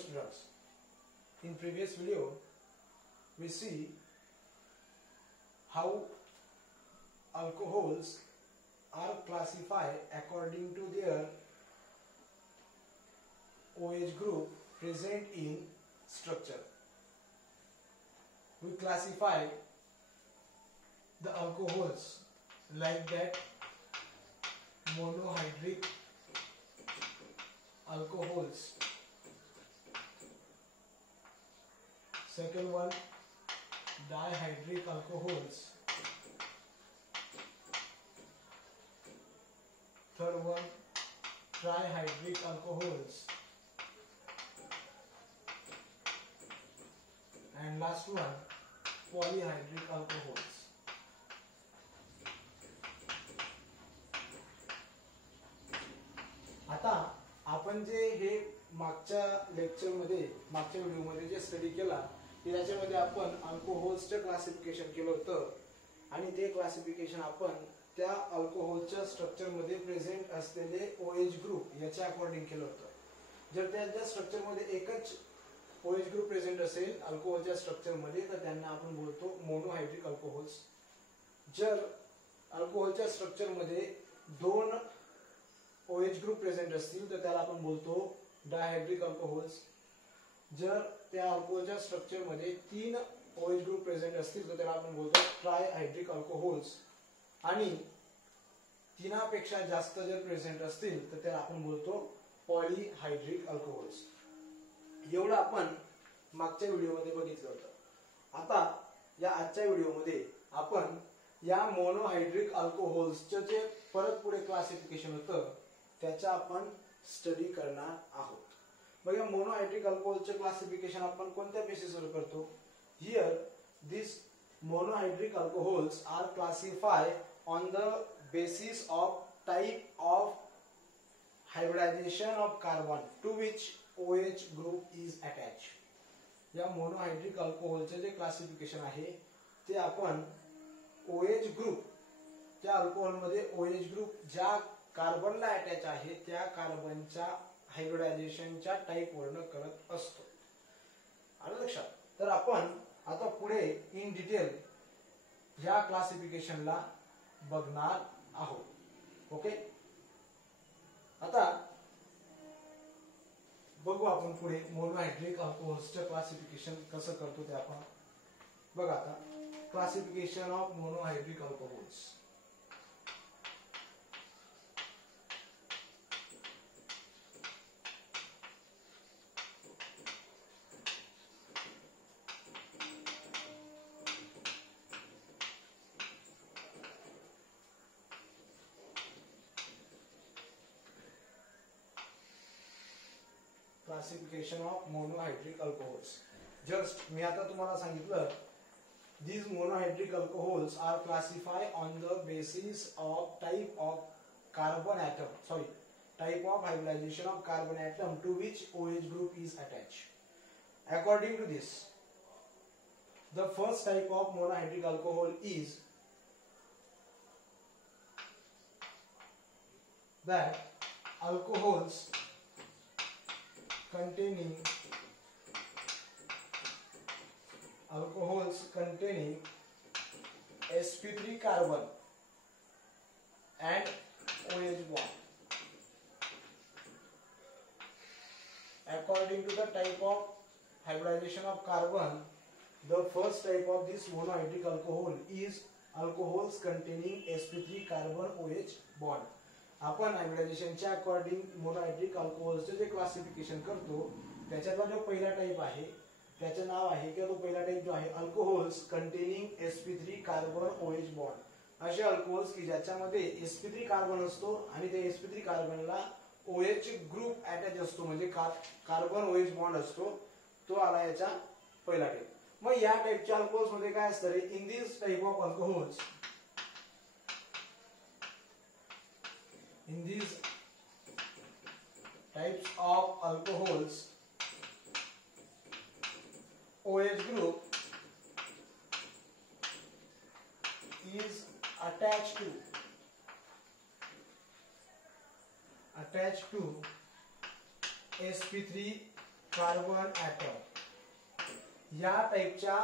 students, in previous video we see how alcohols are classified according to their OH group present in structure. We classify the alcohols like that: monohydric alcohols, second one dihydric alcohols, third one trihydric alcohols, and last one polyhydric alcohols. आता आपण जे हे मागच्या video मध्ये जे study केला त्याच्यामध्ये आपण अल्कोहोल्सचे क्लासिफिकेशन केलं होतं आणि ते क्लासिफिकेशन आपण त्या अल्कोहोलच्या स्ट्रक्चर मध्ये प्रेझेंट असलेले OH ग्रुप याच्या अकॉर्डिंग केलं होतं. जर त्या स्ट्रक्चर मध्ये एकच OH ग्रुप प्रेझेंट असेल अल्कोहोलच्या स्ट्रक्चर मध्ये तर त्यांना आपण बोलतो मोनोहायड्रिक अल्कोहोल्स. जर अल्कोहोलच्या स्ट्रक्चर मध्ये दोन OH ग्रुप प्रेझेंट असतील तर त्याला आपण बोलतो डायहायड्रिक अल्कोहोल्स. जर त्या अल्कोहोलच्या स्ट्रक्चर मध्ये तीन OH ग्रुप प्रेझेंट असतील तर त्याला आपण बोलतो ट्रायहायड्रिक अल्कोहोल्स. आणि तीनापेक्षा जास्त जर प्रेझेंट असतील तर त्याला आपण बोलतो पॉलीहायड्रिक अल्कोहोल्स. एवढं आपण मागच्या व्हिडिओमध्ये बघितलं होतं. आता या आजच्या व्हिडिओमध्ये आपण या मोनोहायड्रिक अल्कोहोल्सचे जे परत पुढे क्लासिफिकेशन होतं त्याचा आपण स्टडी करणार आहोत. बघा, मोनोहायड्रिक अल्कोहोलचे क्लासिफिकेशन आपण कोणत्या बेसिसवर करतो? Here this monohydric alcohols are classified on the basis of type of hybridization of carbon to which OH group is attached. या मोनोहायड्रिक अल्कोहोलचे जे क्लासिफिकेशन आहे ते आपण OH ग्रुप, त्या अल्कोहोल मध्ये OH ग्रुप ज्या कार्बनला अटॅच आहे त्या कार्बनच्या हायब्रिडायझेशनच्या टाइप वरून करत असतो. आलं लक्षात? तर आपण आता पुढे इन डिटेल या क्लासिफिकेशनला बघणार आहोत. ओके, आता बघू आपण पुढे मोनोहायड्रिक अल्कोहोल्सचे क्लासिफिकेशन कसं करतो ते आपण बघा. आता classification of monohydric alcohols. Classification of monohydric alcohols. Just मी आता तुम्हाला सांगितलं these monohydric alcohols are classified on the basis of type of hybridization of carbon atom to which OH group is attached. According to this, the first type of monohydric alcohol is that alcohols containing sp3 carbon and OH bond. According to the type of hybridization of carbon, the first type of this monohydric alcohol is alcohols containing sp3 carbon OH bond. आपण हायब्रिडायझेशनच्या according monohydric अल्कोहोल्सचे जे classification करतो त्याच्यातला जो पहिला type आहे त्याचे नाव आहे किंवा तो पहिला टाइप जो आहे alcohols containing sp3 carbon OH bond. असे अल्कोहोल्स की ज्याच्यामध्ये sp3 कार्बन असतो आणि त्या sp3 कार्बनला OH ग्रुप अटॅच असतो म्हणजे कार्बन OH बॉन्ड असतो, तो आला याचा पहिला टाइप. मग या टाइपच्या अल्कोहोल्स मध्ये काय असतं रे? In this type of alcohols, in these types of alcohols, OH group is attached to sp3 carbon atom, या टाईपच्या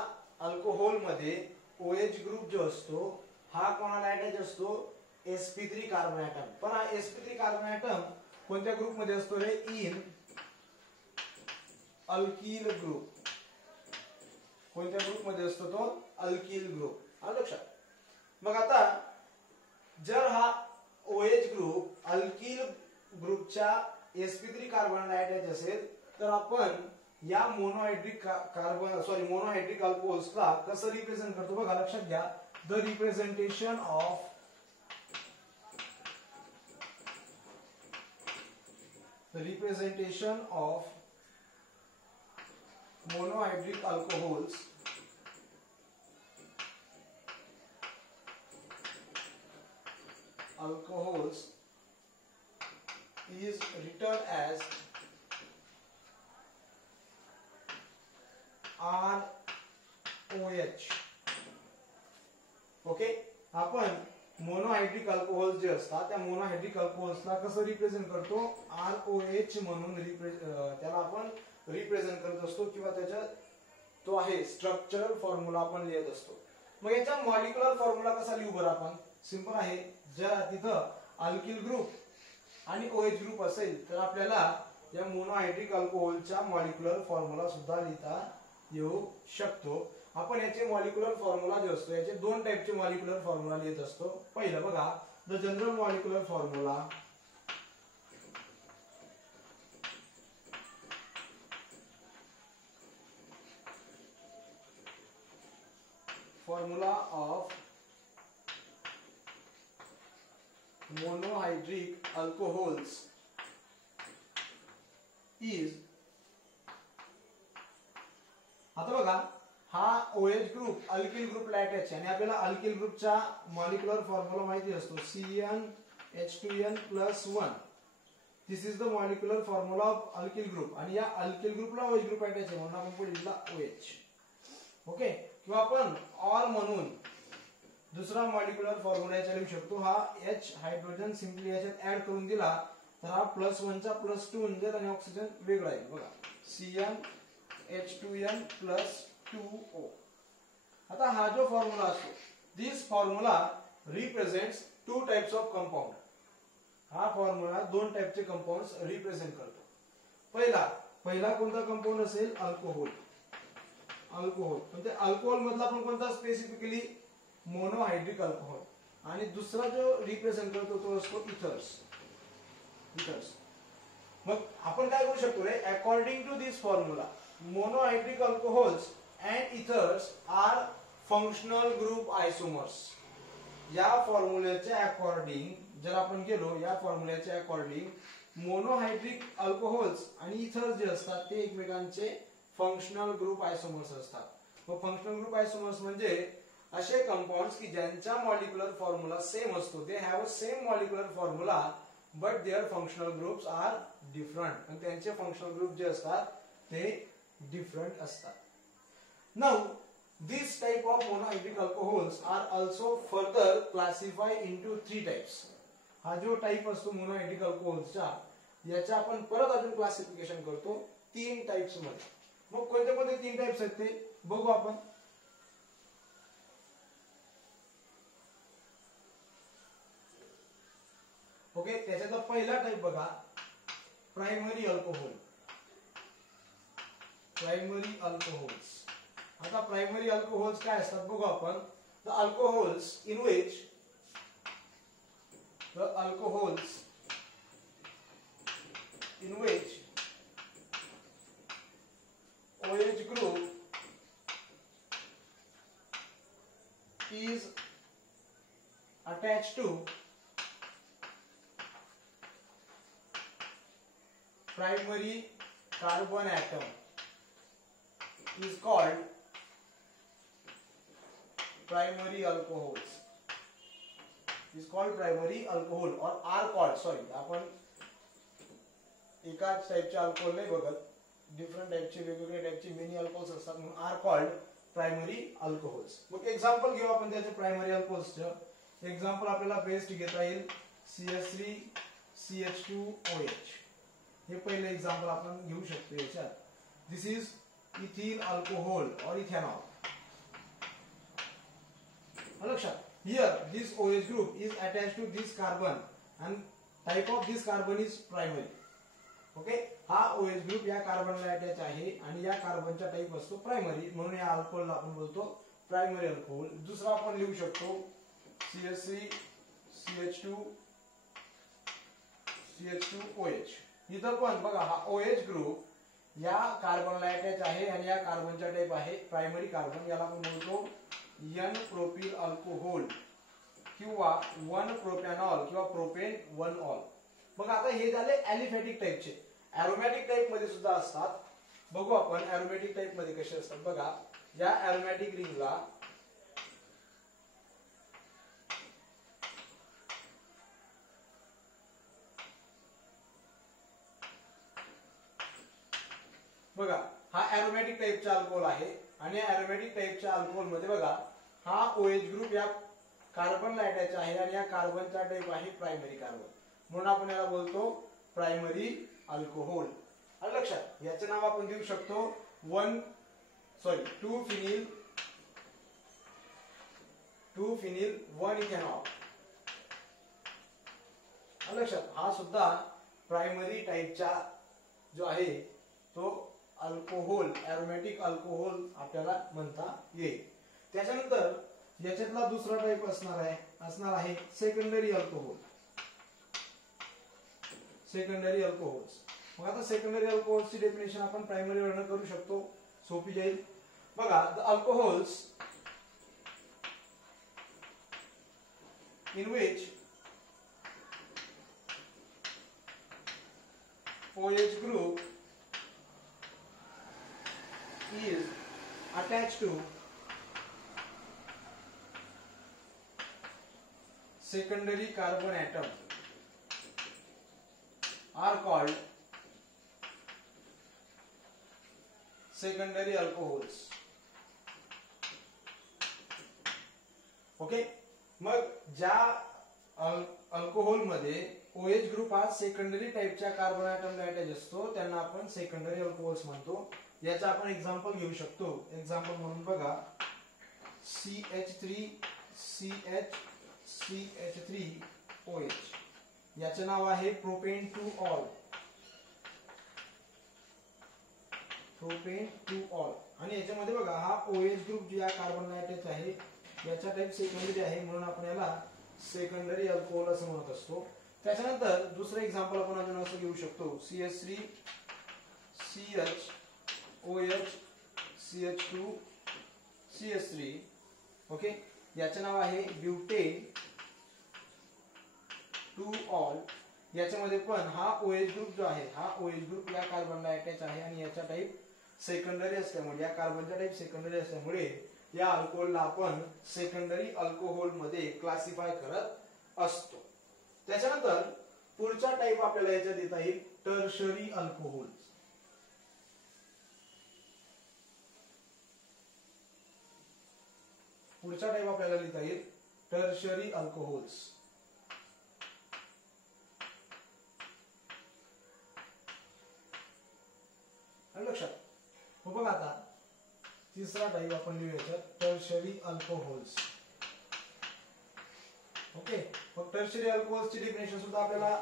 अल्कोहोल मध्ये OH ग्रुप जो असतो हा कोणाला अटॅच असतो, sp3 कार्बन ऍटम. पण हा sp3 कार्बन ऍटम कोणत्या ग्रुप मध्ये असतो रे, इन अल्किल ग्रुप. कोणत्या ग्रुप मध्ये असतो तो, अल्किल ग्रुप. आलं लक्षात. मग आता जर हा OH ग्रुप अल्किल ग्रुपच्या sp3 कार्बनला अटॅच असेल तर आपण या मोनोहायड्रिक अल्कोहोल्सला कसं रिप्रेझेंट करतो बघा, लक्षात घ्या. The representation of monohydric alcohols is written as ROH. Okay. आपण मोनोहायड्रिक अल्कोहोल्स जे असतात त्या मोनोहायड्रिक अल्कोहोल्सला कसं रिप्रेझेंट करतो, ROH म्हणून त्याला आपण रिप्रेझेंट करत असतो किंवा त्याच्या तो आहे स्ट्रक्चरल फॉर्म्युला आपण लिहित असतो. मग याचा मॉलिक्युलर फॉर्म्युला कसा लिहू बरं आपण, सिंपल आहे. जर तिथं अल्किल ग्रुप आणि OH ग्रुप असेल तर आपल्याला या मोनोहायड्रिक अल्कोहोलचा मॉलिक्युलर फॉर्म्युला सुद्धा लिहिता येऊ शकतो. आपण याचे मॉलिक्युलर फॉर्म्युला जे असतो याचे दोन टाईपचे मॉलिक्युलर फॉर्म्युला लिहित असतो. पहिलं बघा, the general molecular formula of monohydric alcohols is, आता बघा हा OH ग्रुप अल्किल ग्रुपला अटॅच आहे आणि आपल्याला अल्किल ग्रुपचा मॉलिक्युलर फॉर्म्युला माहिती असतो, CnH2n+1. This is the molecular formula of alkyl group. आणि या अल्किल ग्रुपला OH ग्रुप अटॅच आहे म्हणून आपण पुढे लिहिला OH. ओके. किंवा आपण ऑर म्हणून दुसरा मॉलिक्युलर फॉर्म्युला याच्या लिहू शकतो. हा H हायड्रोजन सिंपली याच्यात ऍड करून दिला तर हा +1 चा +2 होऊन जाईल आणि ऑक्सिजन वेगळा आहे. बघा CnH2n+2O. आता हा जो फॉर्म्युला असतो, this formula represents two types of compound. हा फॉर्म्युला दोन टाइपचे कंपाऊंड्स रिप्रेझेंट करतो. पहिला कोणता कंपाऊंड असेल, अल्कोहोल. पण ते अल्कोहोल मधला आपण कोणता, स्पेसिफिकली मोनोहायड्रिक अल्कोहोल. आणि दुसरा जो रिप्रेझेंट करतो तो असतो इथर्स. मग आपण काय करू शकतो रे, according to this formula monohydric alcohols and ethers are functional group isomers. या फॉर्म्युल्याच्या अकॉर्डिंग जर आपण गेलो, या फॉर्म्युल्याच्या अकॉर्डिंग मोनोहायड्रिक अल्कोहोल्स आणि इथर्स जे असतात ते एकमेकांचे फंक्शनल ग्रुप आयसोमर्स असतात. मग फंक्शनल ग्रुप आयसोमर्स म्हणजे असे कंपाऊंड्स की ज्यांचा मॉलिक्युलर फॉर्म्युला सेम असतो. They have a same molecular formula but their functional groups are different. आणि त्यांचे फंक्शनल ग्रुप जे असतात ते डिफरंट असतात. Now this type of monohydric alcohols are also further classified into 3 types. हा जो टाइप असतो मोनोहायड्रिक अल्कोहोल्सचा याचा आपण परत अजून क्लासिफिकेशन करतो 3 टाइप्स मध्ये. मग कोणते कोणते 3 टाइप्स आहेत ते बघू आपण. ओके. त्याच्यातला पहिला टाइप बघा, प्रायमरी अल्कोहोल्स. आता प्रायमरी अल्कोहोल्स काय असतात बघू आपण. The alcohols in which OH group is attached to primary carbon atom is called primary alcohol or are called, आपण एकाच टाइपचे अल्कोहोल नाही बघत, डिफरंट टाइपचे वेगवेगळ्या टाइपचे मेनी अल्कोहोल्स असतात म्हणून आर कॉल्ड प्रायमरी अल्कोहोल्स. मग एक्झाम्पल घेऊ आपण त्याचे प्रायमरी अल्कोहोल्सचं. एक्झाम्पल आपल्याला बेस्ट घेता येईल CH3CH2OH. हे पहिले एक्झाम्पल आपण घेऊ शकतो याच्यात. This is ethyl alcohol or ethanol. लक्षात. Here this OH group is attached to this carbon and type of this carbon is primary. Okay, हा OH ग्रुप या कार्बनला अटॅच आहे आणि या कार्बनचा टाइप असतो प्रायमरी, म्हणून या अल्कोहोलला आपण बोलतो प्रायमरी अल्कोहोल. दुसरा आपण लिहू शकतो CH3 CH2 CH2OH. इथं पण बघा हा OH ग्रुप या कार्बनला अटॅच आहे आणि या कार्बनचा टाइप आहे प्रायमरी कार्बन, याला आपण बोलतो N प्रोपिल अल्कोहोल किंवा 1 प्रोपॅनॉल किंवा प्रोपेन 1 ऑल. मग आता हे झाले ॲलिफॅटिक टाइपचे. एरोमॅटिक टाइप मध्ये सुद्धा असतात. बघू आपण एरोमॅटिक टाइप मध्ये कसे असतात. बघा या एरोमॅटिक रिंगला बघा हा एरोमॅटिक टाइपचा अल्कोहोल आहे आणि या एरोमॅटिक टाइपच्या अल्कोहोल मध्ये बघा हा OH ग्रुप या कार्बनला अटॅच आहे आणि या कार्बनचा टाइप आहे प्रायमरी कार्बन, म्हणून आपण याला बोलतो प्रायमरी अल्कोहोल. लक्षात. याचे नाव आपण देऊ शकतो 2 फिनिल 1 इथेनॉल. लक्षात. हा सुद्धा प्रायमरी टाइपचा जो आहे तो अल्कोहोल, एरोमॅटिक अल्कोहोल आपल्याला म्हणता येईल. त्याच्यानंतर याच्यातला दुसरा टाइप असणार आहे सेकंडरी अल्कोहोल. Secondary alcohols. मग आता सेकंडरी अल्कोहोल्सची डेफिनेशन आपण प्रायमरी वरून करू शकतो, सोपी जाईल. बघा the alcohols in which OH group is attached to secondary carbon atom are called secondary alcohols. Okay. मग ज्या अल्कोहोल मध्ये OH ग्रुप हा सेकंडरी टाइपच्या कार्बन ॲटमला अटॅच असतो त्यांना आपण सेकंडरी अल्कोहोल्स म्हणतो. याचा आपण एक्झाम्पल घेऊ शकतो. एक्झाम्पल म्हणून बघा CH3OH. याचे नाव आहे प्रोपेन 2 ऑल. Propane 2 all. आणि याच्यामध्ये बघा हा OH ग्रुप जो या कार्बनला अटॅच आहे याचा टाइप सेकंडरी आहे, म्हणून आपण याला सेकंडरी अल्कोहोल असं म्हणत असतो. त्याच्यानंतर दुसरं एक्झाम्पल आपण अजून असं घेऊ शकतो CH3 CHOH CH2 CH3. Okay. याचे नाव आहे ब्युटेन 2 ऑल. याच्यामध्ये पण हा OH ग्रुप जो आहे हा OH ग्रुप या कार्बनला अटॅच आहे आणि याचा टाइप सेकंडरी असल्यामुळे, या कार्बनचा टाइप सेकंडरी असल्यामुळे या अल्कोहोलला आपण सेकंडरी अल्कोहोल मध्ये क्लासिफाय करत असतो. त्याच्यानंतर पुढचा टाइप आपल्याला याच्यात देता येईल टर्शरी अल्कोहोल. पुढचा टाइप आपल्याला लिहिता येईल टर्शरी अल्कोहोल्स. लक्षात. बघा आता तिसरा टाइप आपण लिहूया टर्शरी अल्कोहोल्स. ओके. मग टर्शरी अल्कोहोल्सची डेफिनेशन सुद्धा आपल्याला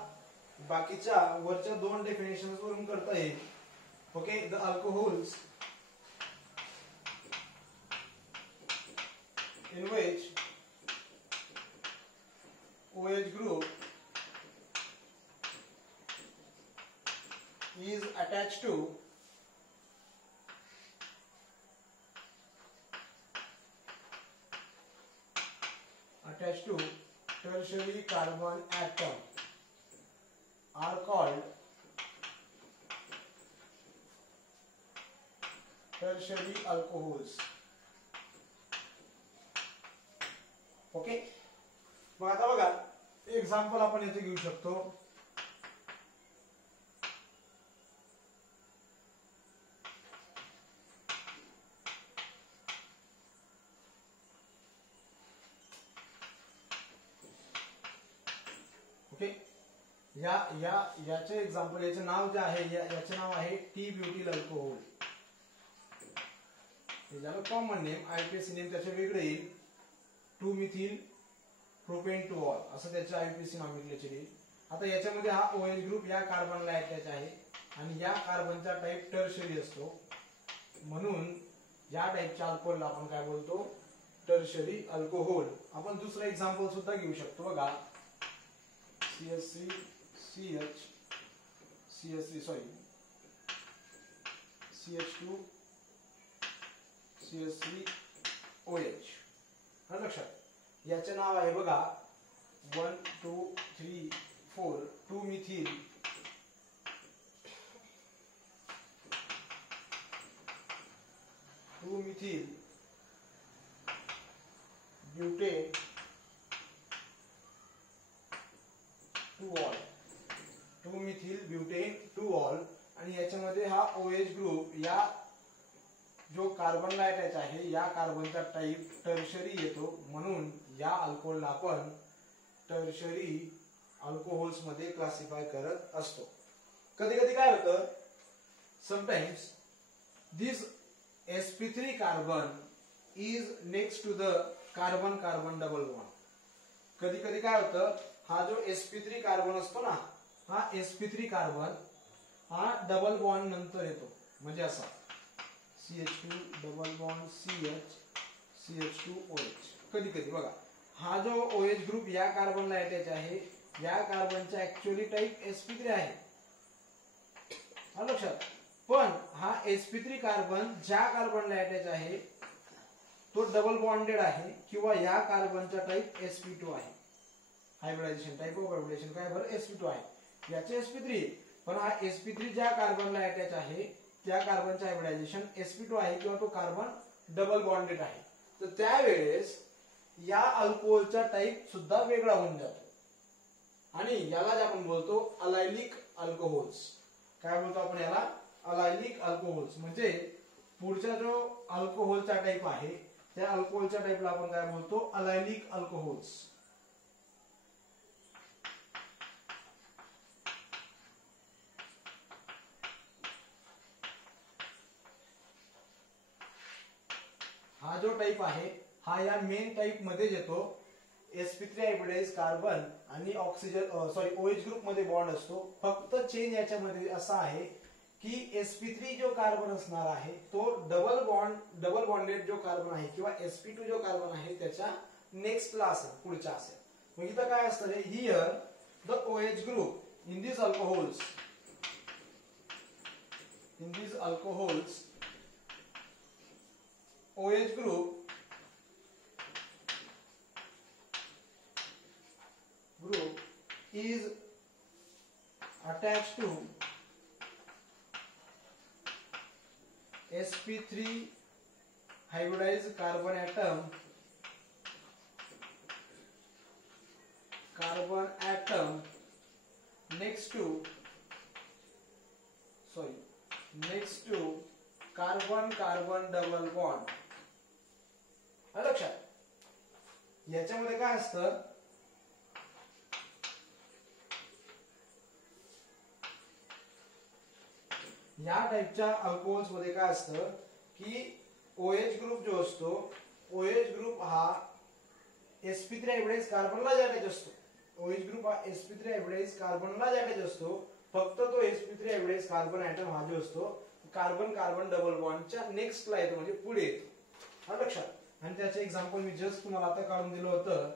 बाकीच्या वरच्या 2 डेफिनेशन्स वरून करता येईल. Okay. The alcohols in which OH group is attached to tertiary carbon atom are called tertiary alcohols. Okay. मग आता बघा एक्झाम्पल आपण याचे घेऊ शकतो. ओके. याचे एक्झाम्पल, याचे नाव जे आहे याचे नाव आहे टी ब्युटील अल्कोहोल. हे झालं कॉमन नेम. आयपीएसी नेम त्याचे वेगळे येईल, 2 मिथिल प्रोपेन टू ऑल असं त्याचे आयपीएसी नॉमेनक्लेचर येईल. आता याच्यामध्ये हा OH ग्रुप या कार्बनला अटॅच आहे आणि या कार्बनचा टाईप टर्शरी असतो, म्हणून या टाईपच्या अल्कोहोलला आपण काय बोलतो, टर्शरी अल्कोहोल. आपण दुसरं एक्झाम्पल सुद्धा घेऊ शकतो बघा, CH2 CH3OH. लक्षात याचे नाव आहे बघा 1 2 3 4 2 methyl butane two ol, 2 methyl butane two ol. आणि याच्यामध्ये हा OH ग्रुप या जो कार्बनला अटॅच आहे या कार्बनचा टाईप टर्शरी येतो, म्हणून या अल्कोहोलला आपण टर्शरी अल्कोहोल्स मध्ये क्लासिफाय करत असतो. कधी कधी काय होतं, sometimes this sp3 carbon is next to the carbon carbon double bond. कधी कधी काय होतं, हा जो sp3 कार्बन असतो ना, हा sp3 कार्बन हा डबल बॉन्ड नंतर येतो, म्हणजे असा CH2 double bond CH CH2OH. कधी कधी बघा हा जो OH ग्रुप या कार्बनला अटॅच आहे या कार्बनचा ऍक्च्युअली टाईप sp3 आहे, लक्षात. पण हा sp3 कार्बन ज्या कार्बनला अटॅच आहे तो डबल बॉन्डेड आहे किंवा या कार्बनचा टाईप sp2 आहे. हायब्रिडायझेशन टाईप ऑफ हायब्रिडायझेशन काय बरं sp2 आहे, याचे sp3. पण हा sp3 ज्या कार्बनला अटॅच आहे त्या कार्बनचा हायब्रिडायझेशन sp2 आहे किंवा तो कार्बन डबल बॉन्डेड आहे. तर त्यावेळेस या अल्कोहोलचा टाईप सुद्धा वेगळा होऊन जातो आणि यालाच आपण बोलतो अलायलिक अल्कोहोल्स. काय बोलतो आपण याला, अलायलिक अल्कोहोल्स. म्हणजे पुढचा जो अल्कोहोलचा टाईप आहे त्या अल्कोहोलच्या टाईपला आपण काय बोलतो, अलायलिक अल्कोहोल्स. हा जो टाईप आहे हा या मेन टाईप मध्ये येतो. sp3 हायब्रिडाइज कार्बन आणि ऑक्सिजन OH ग्रुप मध्ये बॉन्ड असतो. फक्त चेंज याच्यामध्ये असा आहे की sp3 जो कार्बन असणार आहे तो डबल बॉन्डेड जो कार्बन आहे किंवा sp2 जो कार्बन आहे त्याच्या नेक्स्टला असेल, पुढच्या असेल. मग इथं काय असतं रे, here the OH group in this alcohols OH group is attached to sp3 hybridized carbon atom next to carbon carbon double bond. लक्षात याच्यामध्ये काय असतं, या टाईपच्या अल्कोहोल्स मध्ये काय असतं की OH ग्रुप जो असतो, OH ग्रुप हा sp3 हायब्रिडाइज कार्बनला अटॅच असतो. OH ग्रुप हा sp3 हायब्रिडाइज कार्बनला अटॅच असतो. फक्त तो sp3 हायब्रिडाइज कार्बन ऍटम हा जो असतो कार्बन कार्बन डबल बॉन्डच्या नेक्स्टला येतो, म्हणजे पुढे येतो. लक्षात. आणि त्याचे एक्झाम्पल मी जस्ट तुम्हाला आता काढून दिलं होतं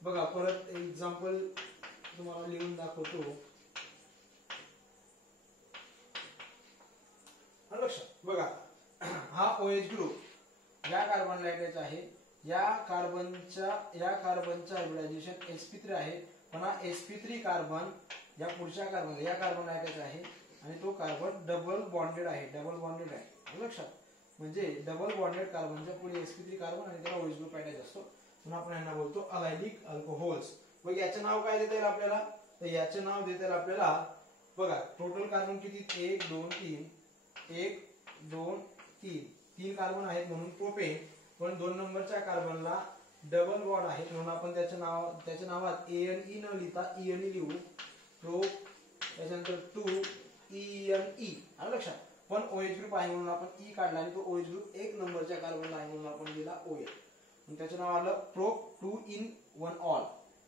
बघा. परत एक्झाम्पल तुम्हाला लिहून दाखवतो. लक्षात बघा, हा OH ग्रुप या कार्बनला अटॅच आहे. या कार्बनच्या हायब्रिडायझेशन sp3 आहे, पण हा sp3 कार्बन या पुढच्या कार्बन या कार्बनला अटॅच आहे आणि तो कार्बन डबल बॉन्डेड आहे. लक्षात. म्हणजे डबल बॉन्डेड कार्बनच्या पुढे sp3 कार्बन आणि त्याला OH ग्रुप अटॅच असतो, म्हणून आपण यांना बोलतो अलायलिक अल्कोहोल्स. मग याचे नाव काय देता येईल आपल्याला, तर याचे नाव देता येईल आपल्याला बघा. टोटल कार्बन किती, 1 2 3 तीन कार्बन आहेत म्हणून प्रोपेन. पण 2 नंबरच्या कार्बनला डबल बॉन्ड आहे म्हणून आपण त्याच्या नावात ANE न लिहिता ENE लिहू. प्रो त्याच्यानंतर 2 ENE. लक्षात. पण OH ग्रुप आहे म्हणून आपण E काढला आणि तो OH ग्रुप 1 नंबरच्या कार्बनला आहे म्हणून आपण दिला OH. मग त्याचं नाव आलं प्रोप 2 in 1 ऑल.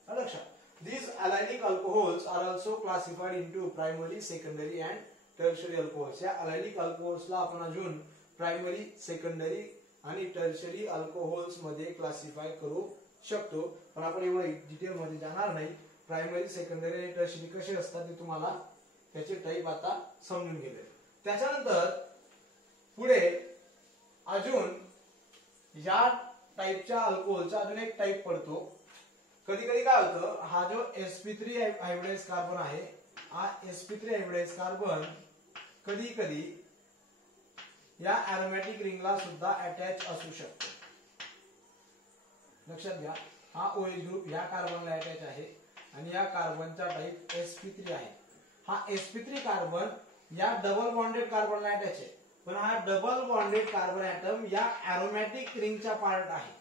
लक्षात. These allylic alcohols are also classified into primary, secondary and tertiary alcohols. या allylic alcohols ला आपण अजून प्रायमरी, सेकंडरी आणि टर्शरी अल्कोहोल्स मध्ये क्लासिफाय करू शकतो. पण आपण एवढं डिटेल मध्ये जाणार नाही. प्रायमरी, सेकंडरी आणि टर्शरी कसे असतात ते तुम्हाला त्याचे टाईप आता समजून गेले. त्याच्यानंतर पुढे अजून या टाईपच्या अल्कोहोलचा अजून एक टाईप पडतो. कधी कधी काय होतं, हा जो sp3 हायब्रिडाइज कार्बन आहे, हा sp3 हायब्रिडाइज कार्बन कधी कधी या एरोमॅटिक रिंगला सुद्धा अटॅच असू शकतो. लक्षात घ्या, हा OH ग्रुप या कार्बनला अटॅच आहे आणि या कार्बनचा टाइप sp3 आहे. हा sp3 कार्बन या डबल बॉन्डेड कार्बनला अटॅच आहे, पण हा डबल बॉन्डेड कार्बन ऍटम या एरोमॅटिक रिंगचा पार्ट आहे.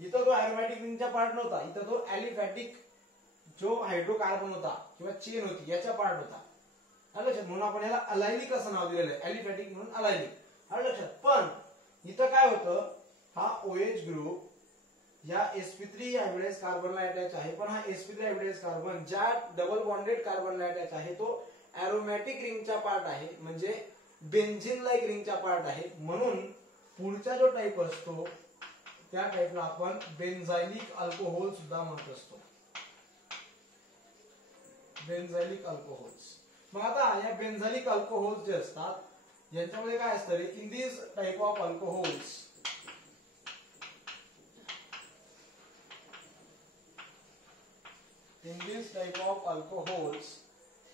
इथं तो एरोमॅटिक रिंगचा पार्ट नव्हता, इथं तो एलिफॅटिक जो हायड्रोकार्बन होता किंवा चेन होती याचा पार्ट होता. लक्षात. म्हणून आपण याला अलायलिक असं नाव दिलेलं आहे, एलिफॅटिक म्हणून अलायलिक. लक्षात. पण इथं काय होतं, हा OH ग्रुप या sp3 हायब्रिडाइज कार्बनला अटॅच आहे, पण हा sp3 हायब्रिडाइज कार्बन ज्या डबल बॉन्डेड कार्बनला अटॅच आहे तो एरोमॅटिक रिंगचा पार्ट आहे, म्हणजे बेन्झीन लाइक रिंगचा पार्ट आहे. म्हणून पुढचा जो टाइप असतो त्या टाइपला आपण बेन्झाइलिक अल्कोहोल सुद्धा म्हणत असतो. बेन्झाइलिक अल्कोहोल्स. मग आता या बेन्झाइलिक अल्कोहोल्स जे असतात यांच्यामध्ये काय असतं रे, in this type of alcohols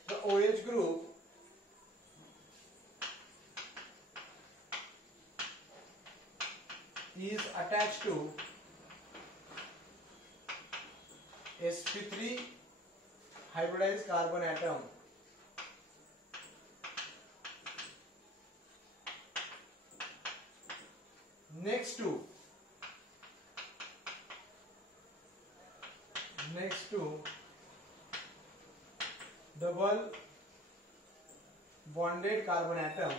the OH group is attached to sp3 hybridized carbon atom next to double bonded carbon atom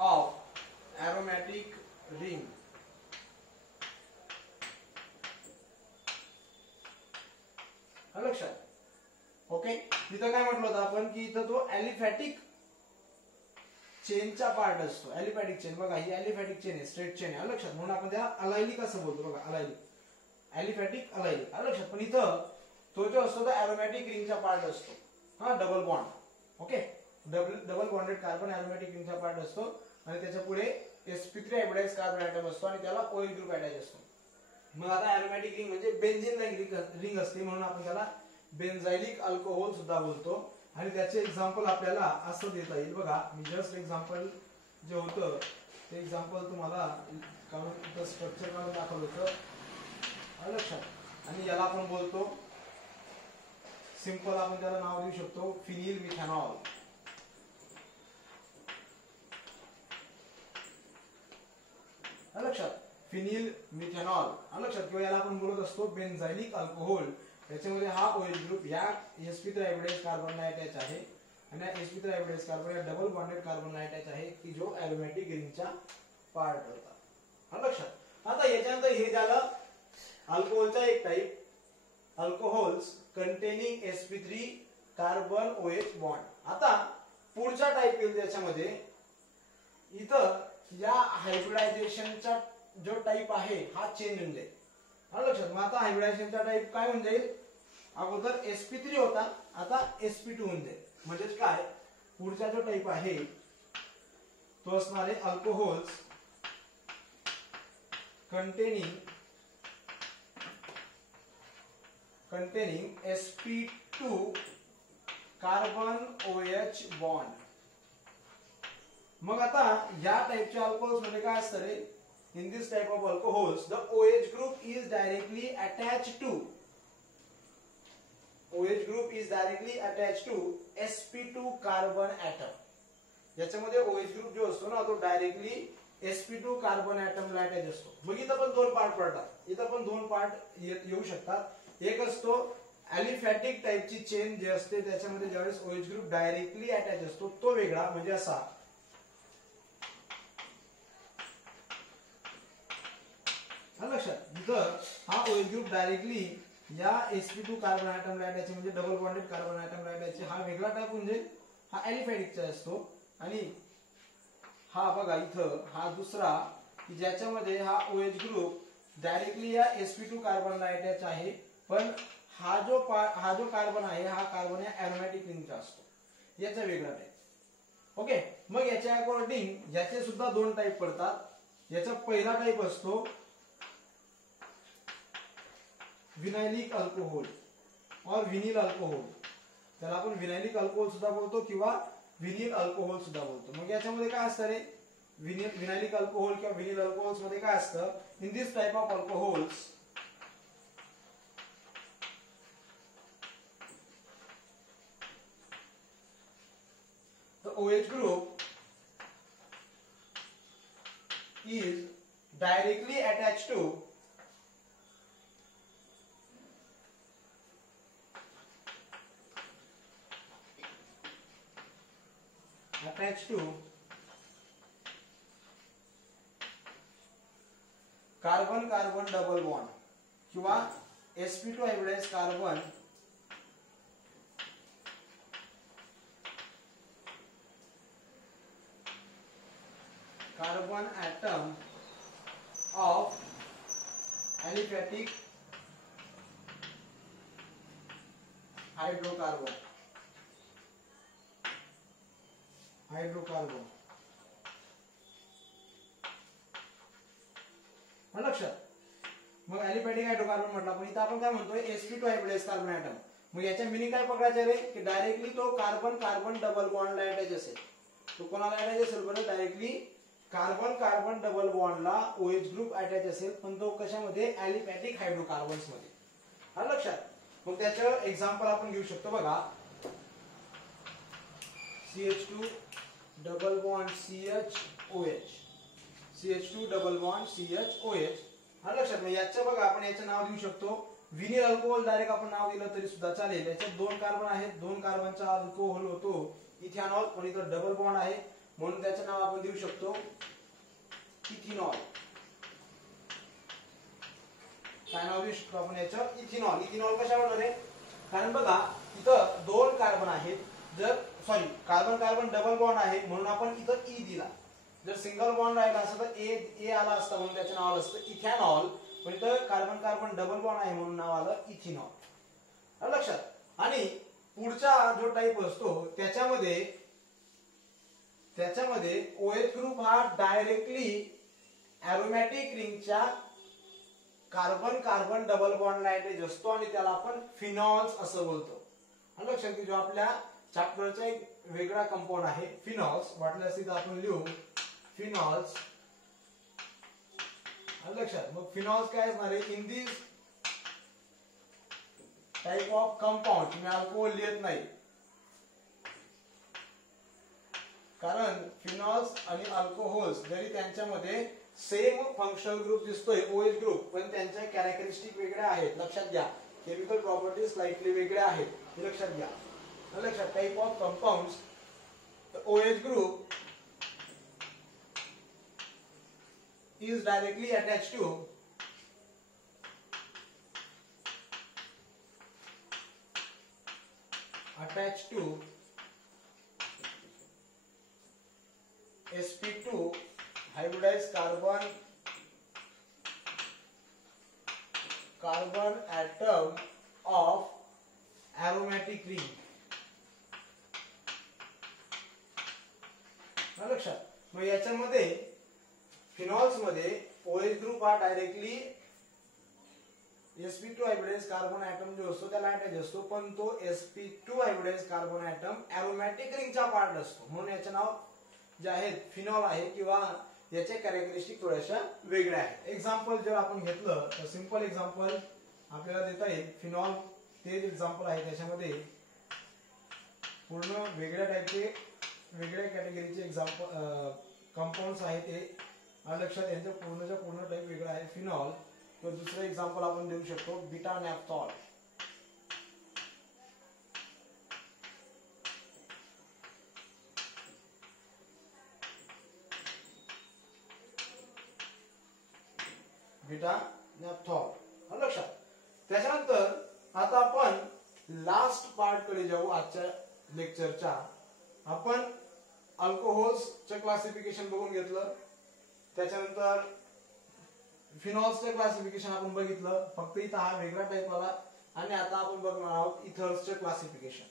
of aromatic ring. लक्षात. ओके. इथं काय म्हटलं होतं आपण की इथं तो एलिफॅटिक चेनचा पार्ट असतो. एलिफॅटिक चेन बघा, ही एलिफॅटिक चेन आहे, स्ट्रेट चेन आहे. लक्षात. म्हणून आपण त्याला अलायलिक असं बोलतो. बघा, अलायलिक, एलिफॅटिक अलायलिक. लक्षात. पण इथं तो जो असतो तो एरोमॅटिक रिंगचा पार्ट असतो. हा, double bond. Okay. Double bonded carbon aromatic रिंगचा पार्ट असतो आणि त्याच्या पुढे sp3 हायब्रिडाइज कार्बन ऍटम असतो आणि त्याला OH ग्रुप अटॅच असतो. मग आता एरोमॅटिक रिंग म्हणजे बेन्झीन लाइक रिंग असते, म्हणून आपण त्याला बेन्झाइलिक अल्कोहोल सुद्धा बोलतो. आणि त्याचे एक्झाम्पल आपल्याला असं देता येईल. बघा, मी जस्ट एक्झाम्पल जे होतं ते एक्झाम्पल तुम्हाला काढून इथं स्ट्रक्चर काढून दाखवलं होतं. लक्षात. आणि याला आपण बोलतो सिंपल, आपण त्याला नाव देऊ शकतो फिनिल मिथेनॉल. लक्षात. Phenyl methanol. लक्षात. किंवा याला आपण बोलत असतो बेन्झाइलिक अल्कोहोल. त्याच्यामध्ये हा OH ग्रुप या sp3 हायब्रिडाइज कार्बनला अटॅच आहे आणि या sp3 हायब्रिडाइज कार्बन या डबल बॉन्डेड कार्बनला अटॅच आहे की जो एरोमॅटिक रिंगचा पार्ट होता. लक्षात. आता याच्यानंतर हे झालं अल्कोहोलचा एक type, alcohols containing sp3 carbon OH bond. आता पुढचा टाइप येईल त्याच्यामध्ये. इथं या हायब्रिडायझेशनचा जो टाइप आहे हा चेंज होऊन जाईल. लक्षात. मग आता हायब्रिडायझेशनचा टाइप काय होऊन जाईल, अगोदर sp3 होता, आता sp2 होऊन जाईल. म्हणजेच काय, पुढचा जो टाइप आहे तो असणार आहे alcohols containing sp2 carbon OH bond. मग आता या टाइपच्या अल्कोहोल्स मध्ये काय असतं रे, in this type of alcohols the OH group is directly attached to sp2 carbon atom. याच्यामध्ये OH ग्रुप जो असतो ना तो डायरेक्टली sp2 कार्बन एटमला अटॅच असतो. मग इथं पण दोन पार्ट पडतात, इथं पण दोन पार्ट येऊ शकतात. एक असतो अॅलिफॅटिक टाईपची चेन जे असते त्याच्यामध्ये ज्यावेळेस OH ग्रुप डायरेक्टली अटॅच असतो तो वेगळा, म्हणजे असा लक्षात. जर हा OH ग्रुप डायरेक्टली या sp2 कार्बन ॲटमला अटॅच म्हणजे डबल बॉन्डेड कार्बन ॲटमला अटॅच, हा वेगळा टाईप म्हणजे हा अॅलिफॅटिकचा असतो. आणि हा बघा इथं हा दुसरा की ज्याच्यामध्ये हा OH ग्रुप डायरेक्टली या sp2 कार्बनला अटॅच आहे, पण हा जो कार्बन आहे हा कार्बन या अरोमॅटिक रिंगचा असतो, याचा वेगळा टाईप. ओके. मग याच्या अकॉर्डिंग याचे सुद्धा दोन टाईप पडतात. याचा पहिला टाईप असतो विनायलिक अल्कोहोल और विनिल अल्कोहोल, त्याला आपण विनायलिक अल्कोहोल सुद्धा बोलतो किंवा विनिल अल्कोहोल सुद्धा बोलतो. मग याच्यामध्ये काय असतं रे, विनायलिक अल्कोहोल किंवा विनिल अल्कोहोल्स मध्ये काय असतं, in this type of alcohols the OH group is directly attached to carbon carbon double bond किंवा sp2 hybridise carbon atom of aliphatic hydrocarbon. लक्षात. मग अॅलिफॅटिक हायड्रोकार्बन म्हटलं आपण, इथं आपण काय म्हणतोय sp2 हायब्रिडाइज कार्बन ॲटम. मग याच्या मिनिंग काय पकडायचे रे, की डायरेक्टली तो कार्बन कार्बन डबल बॉन्डला अटॅच असेल. तो कोणाला अटॅच असेल बरं, डायरेक्टली कार्बन कार्बन डबल बॉन्डला OH ग्रुप अटॅच असेल, पण तो कशामध्ये, अॅलिफॅटिक हायड्रोकार्बन्स मध्ये. हा लक्षात. मग त्याचं एक्झाम्पल आपण घेऊ शकतो बघा, CH2 double bond CHOH, CH2 double bond CHOH. हा लक्षात. मग याचं बघा आपण याचं नाव देऊ शकतो विनिल अल्कोहोल, डायरेक्ट आपण नाव दिलं तरी सुद्धा चालेल. याच्यात दोन कार्बन आहेत, दोन कार्बनचा अल्कोहोल होतो इथेनॉल, पण इथं डबल बॉन्ड आहे म्हणून त्याचं नाव आपण देऊ शकतो इथिनॉल. काय नाव देऊ शकतो आपण याचं, इथिनॉल. इथिनॉल कशावर रे, कारण बघा इथं दोन कार्बन आहेत, जर कार्बन कार्बन डबल बॉन्ड आहे म्हणून आपण इथं ई दिला. जर सिंगल बॉन्ड राहिला असता तर ए आला असता म्हणून त्याचं नाव आलं असतं इथेनॉल, पण इथं कार्बन कार्बन डबल बॉन्ड आहे म्हणून नाव आलं इथिनॉल. लक्षात. आणि पुढचा जो टाईप असतो त्याच्यामध्ये OH ग्रुप हा डायरेक्टली अरोमॅटिक रिंगच्या कार्बन कार्बन डबल बॉन्डला अटॅच असतो आणि त्याला आपण फिनॉल्स असं बोलतो. लक्षात की जो आपल्या चॅप्टरचा एक वेगळा कंपाऊंड आहे फिनॉल्स, वाटल्यास तिथं आपण लिहू फिनॉल्स. लक्षात. मग फिनॉल्स काय असणार आहे, in this type of compound तुम्ही अल्कोहोल लिहित नाही, कारण फिनॉल्स आणि अल्कोहोल्स जरी त्यांच्यामध्ये सेम फंक्शनल ग्रुप दिसतोय OH ग्रुप, पण त्यांच्या कॅरेक्टरिस्टिक वेगळ्या आहेत. लक्षात घ्या. केमिकल प्रॉपर्टीज स्लाइटली वेगळ्या आहेत, हे लक्षात घ्या. लक्षात. Type of compounds, OH group is directly attached to sp2 hybridized carbon atom of aromatic ring. लक्षात. मग याच्यामध्ये फिनॉल्स मध्ये OH ग्रुप हा directly sp2 hybridise carbon item जो असतो त्याला अटॅच असतो, पण तो sp2 hybridise carbon item aromatic रिंगचा पार्ट असतो म्हणून याचे नाव जे आहे फिनॉल आहे किंवा याचे कॅरेक्टरिस्टिक थोड्याशा वेगळ्या आहेत. एक्झाम्पल जर आपण घेतलं तर सिंपल एक्झाम्पल आपल्याला देता येईल. फिनॉल तेच एक्झाम्पल आहे, त्याच्यामध्ये पूर्ण वेगळ्या टाईपचे वेगळ्या कॅटेगरीचे एक्झाम्पल कंपाऊंड्स आहेत ते. लक्षात. यांचं पूर्ण टाईप वेगळा आहे फिनॉल. तर दुसरं एक्झाम्पल आपण देऊ शकतो बीटा नॅफ्थॉल. बीटा नॅप्थॉल. लक्षात. त्याच्यानंतर आता आपण लास्ट पार्ट कडे जाऊ आजच्या लेक्चरच्या. आपण अल्कोहोल्सचे क्लासिफिकेशन बघून घेतलं, त्याच्यानंतर फिनॉल्सचे क्लासिफिकेशन आपण बघितलं, फक्त इथं हा वेगळा टाइप आला. आणि आता आपण बघणार आहोत इथर्सचे क्लासिफिकेशन.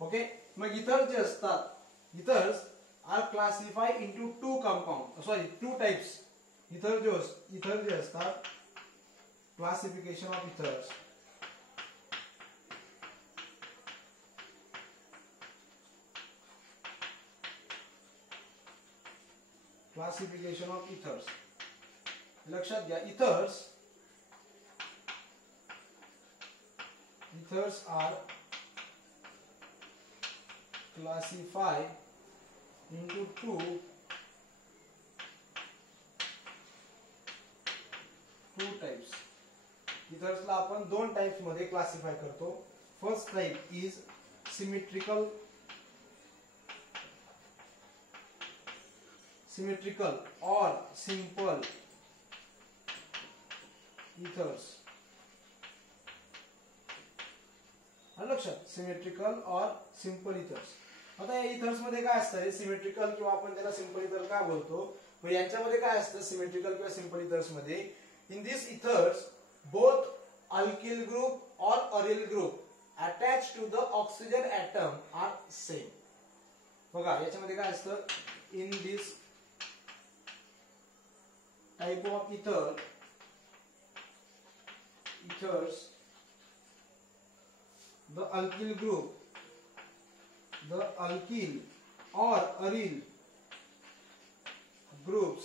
ओके. मग इथर्स जे असतात, ethers are classified into two compound, sorry two types. Ether जे असतात, classification of ethers. Classification of ethers. लक्षात घ्या, ethers are classified into two types. इथर्सला आपण दोन टाइप्स मध्ये क्लासिफाय करतो. First type is symmetrical or simple ethers. लक्षात, सिमेट्रिकल और सिंपल इथर्स. आता या इथर्स मध्ये काय असतं, सिमेट्रिकल किंवा आपण त्याला सिंपल इथर का बोलतो, मग यांच्यामध्ये काय असतं सिमेट्रिकल किंवा सिंपल इथर्स मध्ये, in this ethers both alkyl group और aryl group attach to the oxygen atom are same. बघा याच्यामध्ये काय असतं, in this type of ethers the alkyl or aryl groups.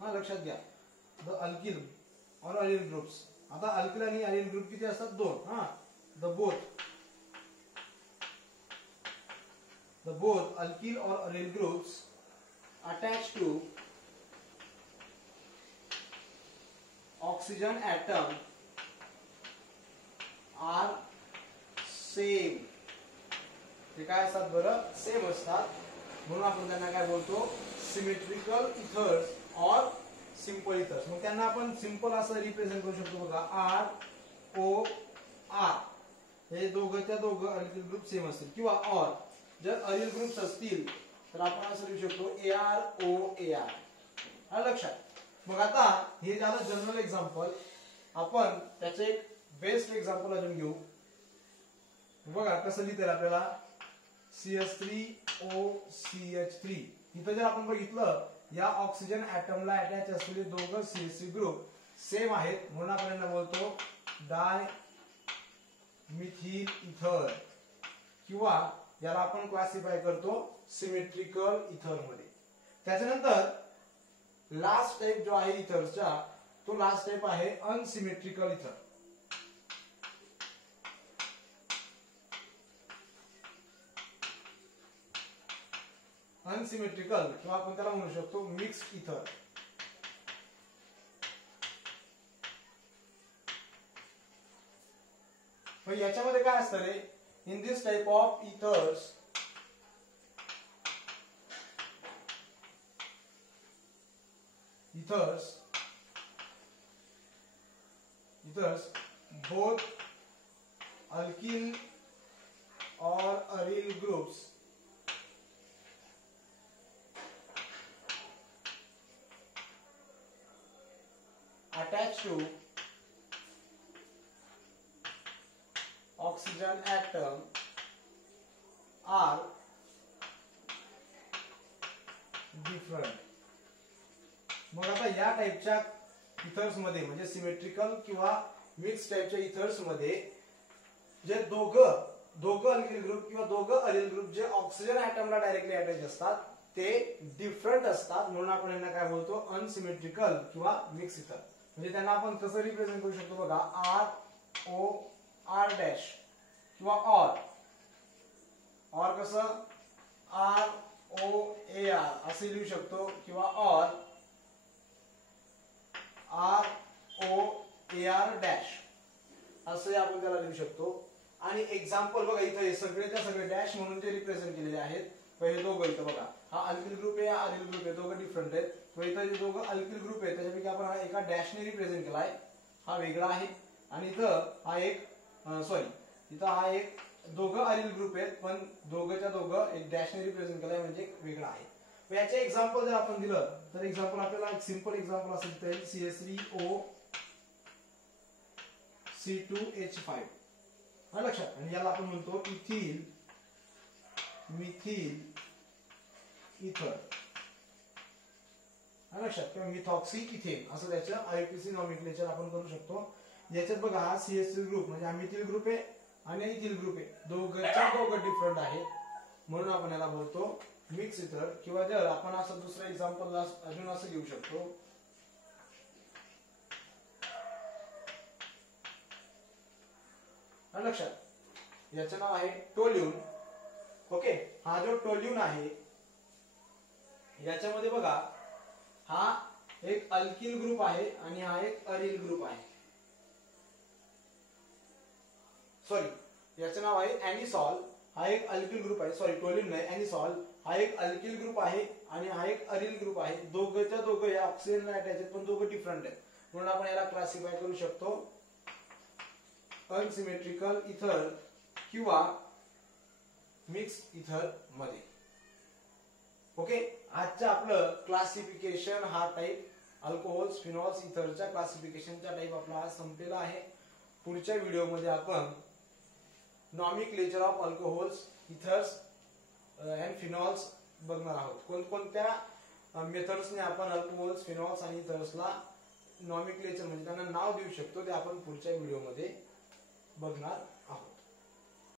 लक्षात घ्या, the alkyl or aryl groups. आता alkyl आणि aryl group किती असतात, दोन. the both alkyl or aryl groups attached to oxygen atom are same. ते काय असतात बरं, सेम असतात, म्हणून आपण त्यांना काय बोलतो, सिमेट्रिकल इथर्स और सिंपल इथर्स. मग त्यांना आपण सिंपल असं रिप्रेझेंट करू शकतो. बघा ROR, हे दोघं अल्किल ग्रुप सेम असतील, किंवा और जर अरिल ग्रुप्स असतील तर आपण असं लिहू शकतो AROAR. लक्षात. मग आता हे झालं जनरल एक्झाम्पल. आपण त्याचे एक बेस्ट एक्झाम्पल अजून घेऊ. बघा कसं लिहिता येईल आपल्याला, CH3OCH3. इथं जर आपण बघितलं, या ऑक्सिजन ऍटमला अटॅच असलेले दोघं CH3 ग्रुप सेम आहेत, म्हणून आपण यांना बोलतो डाय मिथिल इथर, किंवा याला आपण क्लासिफाय करतो सिमेट्रिकल इथर मध्ये. त्याच्यानंतर लास्ट टाइप जो आहे इथर्सचा, तो लास्ट टाइप आहे अनसिमेट्रिकल इथर. अनसिमेट्रिकल किंवा आपण त्याला म्हणू शकतो मिक्स्ड इथर. मग याच्यामध्ये काय असतं रे, in this type of ethers both alkyl or aryl groups attached to oxygen atom are different. मग आता या टाइपच्या इथर्स मध्ये, म्हणजे सिमेट्रिकल किंवा मिक्स टाइपच्या इथर्स मध्ये, जे दोघं अल्किल ग्रुप किंवा दोघं अरिल ग्रुप जे ऑक्सिजन ऍटमला डायरेक्टली अटॅच असतात ते डिफरंट असतात, म्हणून आपण यांना काय बोलतो, अनसिमेट्रिकल किंवा मिक्स इथर. म्हणजे त्यांना आपण कसं रिप्रेझेंट करू शकतो, बघा ROR डॅश किंवा और कसं ROAR असे लिहू शकतो, किंवा ROAR डॅश असं आपण त्याला लिहू शकतो. आणि एक्झाम्पल बघा, इथं हे सगळेच्या सगळे डॅश म्हणून जे रिप्रेझेंट केलेले आहेत. पहिले दोघं इथं बघा, हा अल्किल ग्रुप आहे, हा अरिल ग्रुप आहे, दोघं डिफरंट आहेत. तो इथं जे दोघं अल्किल ग्रुप आहे त्याच्यापैकी आपण हा एका डॅशने रिप्रेझेंट केलाय, हा वेगळा आहे. आणि इथं हा एक इथं हा एक दोघं अरिल ग्रुप आहेत पण दोघंच्या दोघं एक डॅशने रिप्रेझेंट केलाय म्हणजे एक वेगळा आहे. याचे एक्झाम्पल जर आपण दिलं तर एक्झाम्पल आपल्याला एक सिंपल एक्झाम्पल असेल तर CH3O C2H5 लक्षात. आणि याला आपण म्हणतो इथिल मिथिल इथर लक्षात, किंवा मिथॉक्सी इथेन असं त्याचं IUPAC नॉमेनक्लेचर आपण करू शकतो. याच्यात बघा हा CH3 ग्रुप म्हणजे हा मिथिल ग्रुप आहे आणि इथिल ग्रुप आहे, दोघं डिफरंट आहेत म्हणून आपण याला बोलतो मिक्स इथर. किंवा जर आपण असं दुसरं एक्झाम्पल अजून असं घेऊ शकतो, लक्षात याचं नाव आहे टोल्यून. ओके, हा जो टोल्यून आहे याच्यामध्ये बघा हा एक अल्किल ग्रुप आहे आणि हा एक अरिल ग्रुप आहे. याचं नाव आहे अॅनिसॉल, हा एक अल्किल ग्रुप आहे. टोल्यून नाही, अॅनिसॉल हा एक अल्किल ग्रुप आहे आणि हा एक अरिल ग्रुप आहे. दोघंच्या दोघं या ऑक्सिजन अटॅच आहेत पण दोघं डिफरंट आहेत म्हणून आपण याला क्लासिफाय करू शकतो अनसिमेट्रिकल इथर किंवा मिक्स इथर मध्ये. ओके, आजचं आपलं क्लासिफिकेशन हा टाइप अल्कोहोल्स फिनॉल्स इथरच्या क्लासिफिकेशनचा टाइप आपला आज संपलेला आहे. पुढच्या व्हिडिओमध्ये आपण nomenclature of alcohols ethers and phenols बघणार आहोत. कोणकोणत्या मेथड्सने आपण अल्कोहोल्स फिनॉल्स आणि इथर्सला नॉमेनक्लेचर म्हणजे त्यांना नाव देऊ शकतो ते आपण पुढच्या व्हिडिओमध्ये बघणार